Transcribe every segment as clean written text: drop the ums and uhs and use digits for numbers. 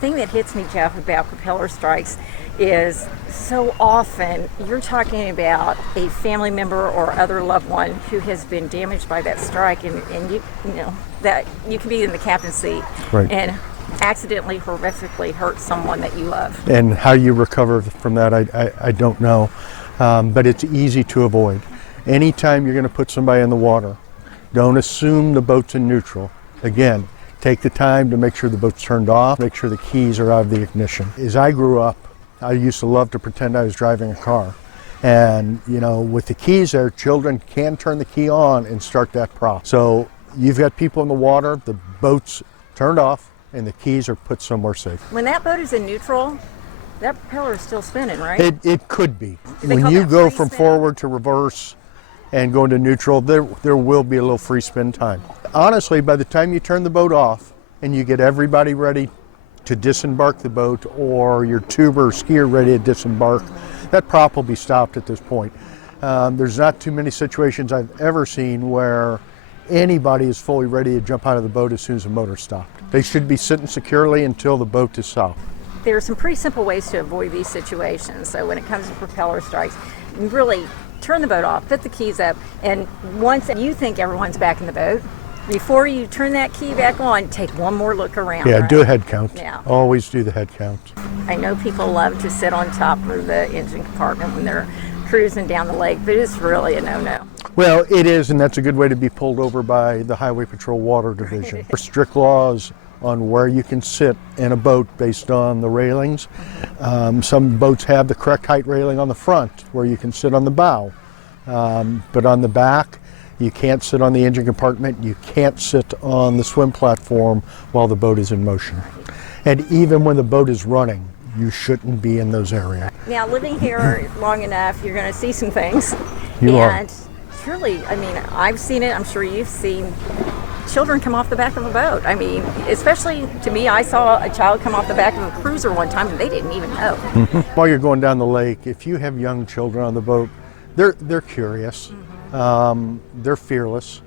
thing that hits me, Jeff, about propeller strikes is so often you're talking about a family member or other loved one who has been damaged by that strike, and you know that you can be in the captain's seat and accidentally, horrifically hurt someone that you love. And how you recover from that, I don't know, but it's easy to avoid. Anytime you're going to put somebody in the water, don't assume the boat's in neutral. Again, take the time to make sure the boat's turned off, make sure the keys are out of the ignition. As I grew up, I used to love to pretend I was driving a car. And, you know, with the keys there, children can turn the key on and start that process. So you've got people in the water, the boat's turned off, and the keys are put somewhere safe. When that boat is in neutral, that propeller is still spinning, right? It could be. When you go from forward to reverse and go into neutral, there will be a little free spin time. Honestly, by the time you turn the boat off and you get everybody ready to disembark the boat, or your tuber or skier ready to disembark, that prop will be stopped at this point. There's not too many situations I've ever seen where anybody is fully ready to jump out of the boat as soon as the motor's stopped. They should be sitting securely until the boat is stopped. There are some pretty simple ways to avoid these situations. So when it comes to propeller strikes, you really turn the boat off, put the keys up, and once you think everyone's back in the boat, before you turn that key back on, take one more look around. Yeah, right? do a head count. Yeah. Always do the head count. I know people love to sit on top of the engine compartment when they're cruising down the lake, but it's really a no-no. Well, it is, and that's a good way to be pulled over by the Highway Patrol Water Division. There's strict laws on where you can sit in a boat based on the railings. Some boats have the correct height railing on the front where you can sit on the bow, but on the back, you can't sit on the engine compartment, you can't sit on the swim platform while the boat is in motion. And even when the boat is running, you shouldn't be in those areas. Now, living here long enough, you're going to see some things. You and are. Surely, I mean, I've seen it, I'm sure you've seen children come off the back of a boat. I mean, especially to me, I saw a child come off the back of a cruiser one time and they didn't even know. While you're going down the lake, if you have young children on the boat, they're curious. They're fearless,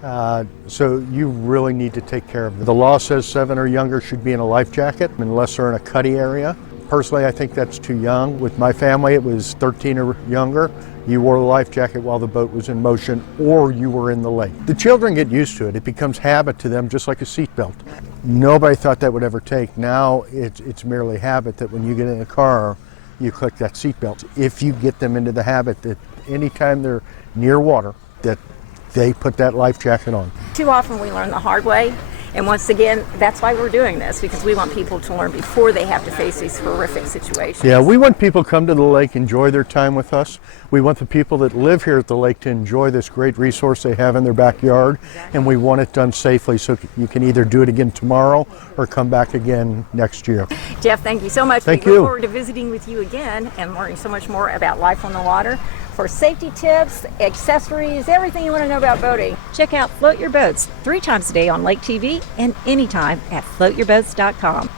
so you really need to take care of them. The law says 7 or younger should be in a life jacket unless they're in a cuddy area. Personally, I think that's too young. With my family, it was 13 or younger. You wore a life jacket while the boat was in motion, or you were in the lake. The children get used to it. It becomes habit to them, just like a seatbelt. Nobody thought that would ever take. Now it's merely habit that when you get in a car, you click that seatbelt. If you get them into the habit that anytime they're near water, that they put that life jacket on. Too often we learn the hard way, and once again, that's why we're doing this, because we want people to learn before they have to face these horrific situations. Yeah, we want people to come to the lake, enjoy their time with us. We want the people that live here at the lake to enjoy this great resource they have in their backyard, and we want it done safely so you can either do it again tomorrow or come back again next year. Jeff, thank you so much. Thank we you. look forward to visiting with you again and learning so much more about life on the water. For safety tips, accessories, everything you want to know about boating, check out Float Your Boats 3 times a day on Lake TV and anytime at floatyourboats.com.